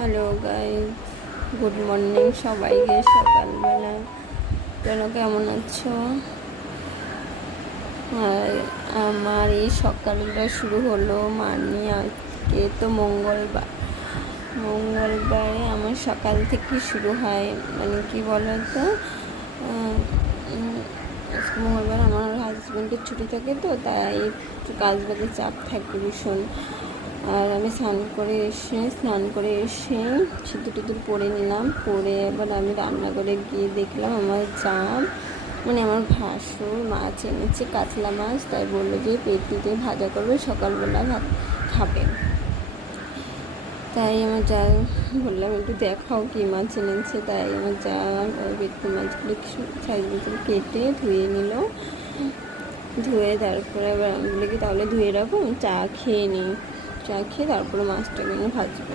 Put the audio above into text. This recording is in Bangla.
হ্যালো গাইস, গুড মর্নিং সবাইকে। সকালবেলা কেমন আছো? আর আমার এই সকালটা শুরু হলো আজকে তো মঙ্গলবারে আমার সকাল থেকে শুরু হয়। মানে কি বলো তো, মঙ্গলবার আমার হাজব্যান্ডের ছুটি থাকে, তো তাই একটু কাজ বাজে চাপ থাকে ভীষণ। আর আমি স্নান করে এসে সিঁদুর টিঁদুর পরে নিলাম। পরে এবার আমি রান্নাঘরে গিয়ে দেখলাম আমার আমার ভাসুর মাছ এনেছে, কাতলা মাছ। তাই বললো যে পেটিতে ভাজা করবে, সকালবেলা ভাত খাবে। তাই আমার যা বললাম একটু দেখাও কী মাছ এনেছে। তাই আমার যা পেটি মাছগুলো সাইজ মতো কেটে ধুয়ে নিল। ধুয়ে তারপরে আবার আমি বলি কি তাহলে ধুয়ে রাখো, চা খেয়ে নিই। চা খেয়ে তারপরে মাছটাকে ভাজবো।